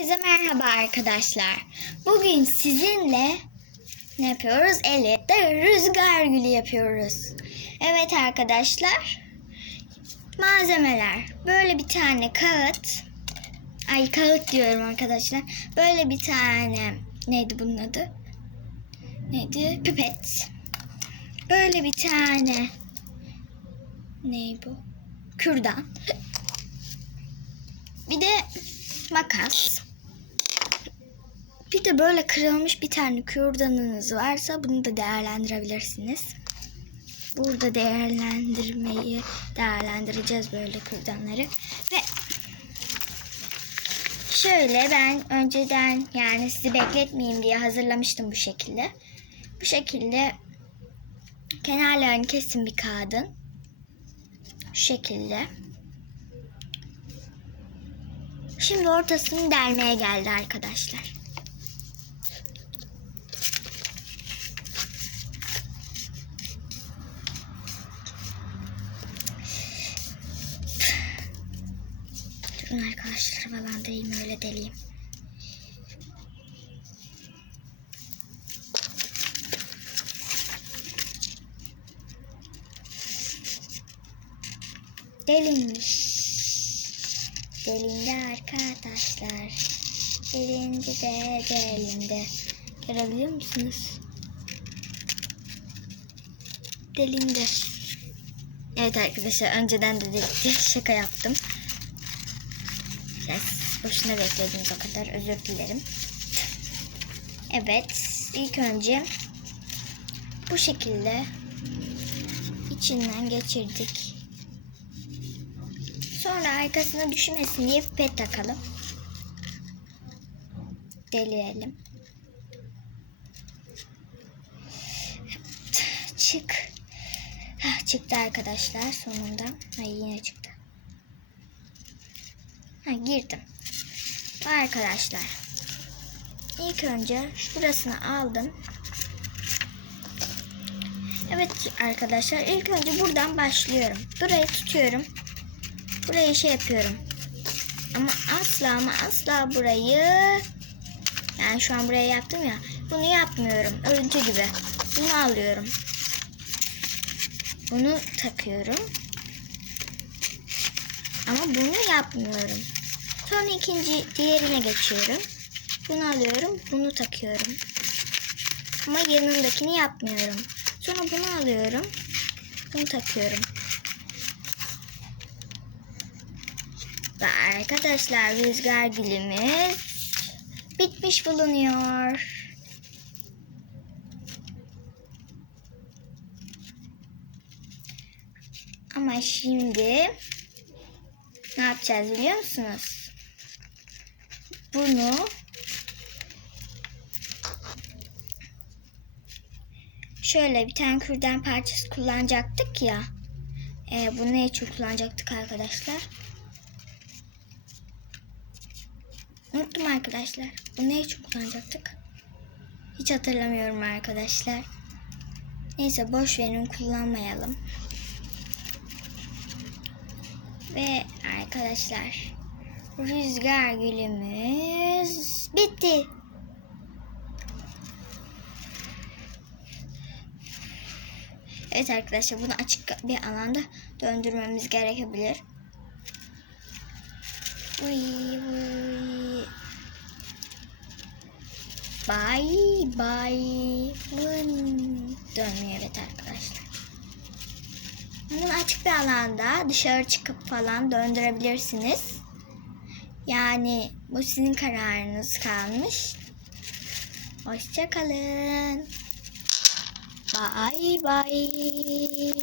Herkese merhaba arkadaşlar. Bugün sizinle ne yapıyoruz? Elde rüzgar gülü yapıyoruz. Evet arkadaşlar. Malzemeler. Böyle bir tane kağıt. Ay kağıt diyorum arkadaşlar. Böyle bir tane neydi bunun adı? Neydi? Pipet. Böyle bir tane ne bu? Kürdan. Bir de makas. Bir de böyle kırılmış bir tane kürdanınız varsa bunu da değerlendirebilirsiniz. Burada değerlendirmeyi değerlendireceğiz böyle kürdanları. Ve şöyle ben önceden yani sizi bekletmeyeyim diye hazırlamıştım bu şekilde. Bu şekilde kenarlarını kesin bir kağıdın. Şu şekilde. Şimdi ortasını delmeye geldi arkadaşlar. Durun arkadaşlar falan deleyim öyle deleyim. Delinmiş. Delindi arkadaşlar. Delindi de delindi. Görebiliyor musunuz? Delindi. Evet arkadaşlar önceden de delikti. Şaka yaptım. Boşuna beklediniz o kadar. Özür dilerim. Evet. ilk önce bu şekilde içinden geçirdik. Sonra arkasına düşmesin diye pipet takalım. Deleyelim. Çık. Hah, çıktı arkadaşlar sonunda. Ay yine çıktı. Ha, girdim. Arkadaşlar. İlk önce burasını aldım. Evet arkadaşlar ilk önce buradan başlıyorum. Burayı tutuyorum. Burayı şey yapıyorum. Ama asla ama asla burayı yani şu an buraya yaptım ya. Bunu yapmıyorum. Örüntü gibi. Bunu alıyorum. Bunu takıyorum. Ama bunu yapmıyorum. Sonra ikinci diğerine geçiyorum. Bunu alıyorum. Bunu takıyorum. Ama yanındakini yapmıyorum. Sonra bunu alıyorum. Bunu takıyorum. Ve arkadaşlar rüzgar gülümüz bitmiş bulunuyor. Ama şimdi ne yapacağız biliyor musunuz? Bunu şöyle bir tane kürdan parçası kullanacaktık ya. E, bunu ne için kullanacaktık arkadaşlar? Unuttum arkadaşlar. Bunu ne için kullanacaktık? Hiç hatırlamıyorum arkadaşlar. Neyse boş verin kullanmayalım. Ve arkadaşlar rüzgar gülümüz bitti. Evet arkadaşlar bunu açık bir alanda döndürmemiz gerekebilir. Uy, uy. Bye bye. Vın. Dönmüyor evet arkadaşlar. Bunu açık bir alanda dışarı çıkıp falan döndürebilirsiniz. Yani bu sizin kararınız kalmış. Hoşçakalın. Bye bye.